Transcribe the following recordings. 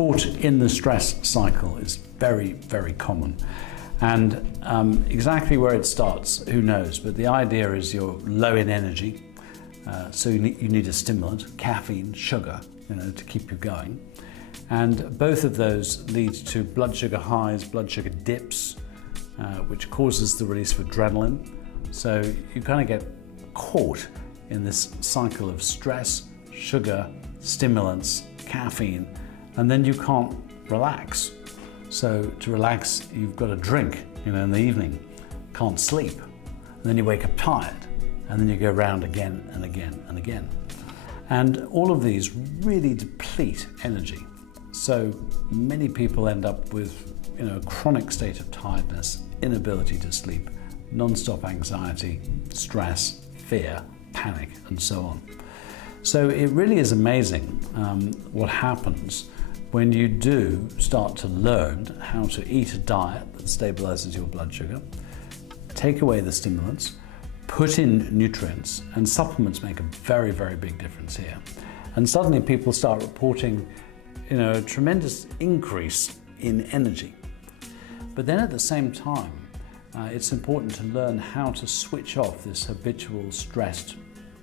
caught in the stress cycle is very, very common. And exactly where it starts, who knows? But the idea is you're low in energy, so you need a stimulant, caffeine, sugar, to keep you going. And both of those lead to blood sugar highs, blood sugar dips, which causes the release of adrenaline. So you kind of get caught in this cycle of stress, sugar, stimulants, caffeine, and then you can't relax. So to relax, you've got to drink, in the evening, can't sleep. And then you wake up tired, and then you go around again and again and again. And all of these really deplete energy. So many people end up with a chronic state of tiredness, inability to sleep, non-stop anxiety, stress, fear, panic, and so on. So it really is amazing what happens when you do start to learn how to eat a diet that stabilizes your blood sugar, take away the stimulants, put in nutrients, and supplements make a very, very big difference here. And suddenly people start reporting a tremendous increase in energy. But then at the same time, it's important to learn how to switch off this habitual stressed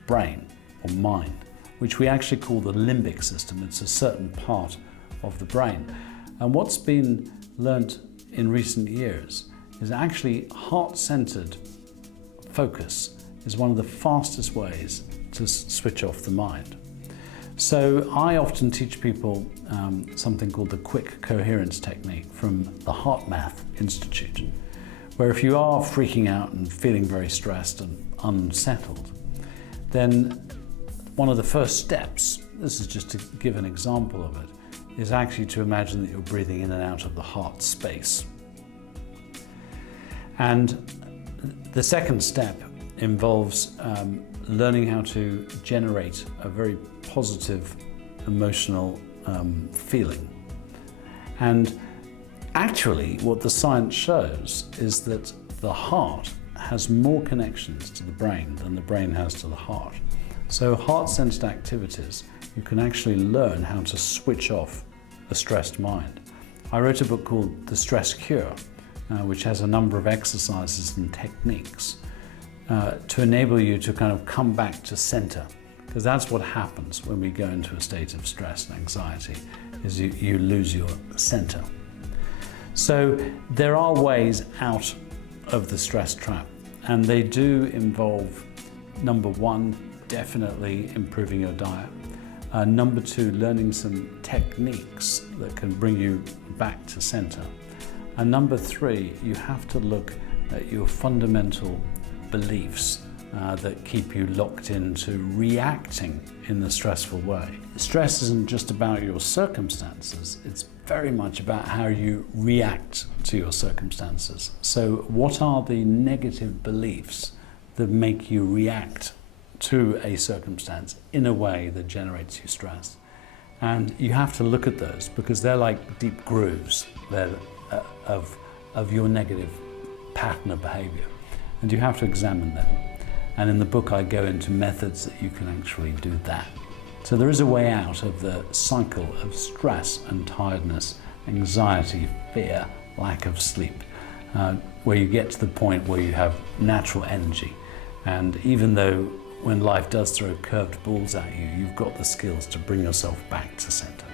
brain or mind, which we actually call the limbic system. It's a certain part of the brain. And what's been learnt in recent years is actually heart-centered focus is one of the fastest ways to switch off the mind. So I often teach people something called the quick coherence technique from the HeartMath Institute, where if you are freaking out and feeling very stressed and unsettled, then one of the first steps, this is just to give an example of it, is actually to imagine that you're breathing in and out of the heart space. And the second step involves learning how to generate a very positive emotional feeling. And actually what the science shows is that the heart has more connections to the brain than the brain has to the heart. So heart-centered activities, you can actually learn how to switch off a stressed mind. I wrote a book called The Stress Cure, which has a number of exercises and techniques to enable you to kind of come back to center, because that's what happens when we go into a state of stress and anxiety, is you lose your center. So there are ways out of the stress trap, and they do involve, number one, definitely improving your diet. Number two, learning some techniques that can bring you back to center. And number three, you have to look at your fundamental beliefs that keep you locked into reacting in the stressful way. Stress isn't just about your circumstances, it's very much about how you react to your circumstances. So what are the negative beliefs that make you react to a circumstance in a way that generates you stress? And you have to look at those, because they're like deep grooves of your negative pattern of behavior, and you have to examine them. And in the book I go into methods that you can actually do that. So there is a way out of the cycle of stress and tiredness, anxiety, fear, lack of sleep, where you get to the point where you have natural energy. And even though when life does throw curved balls at you, you've got the skills to bring yourself back to center.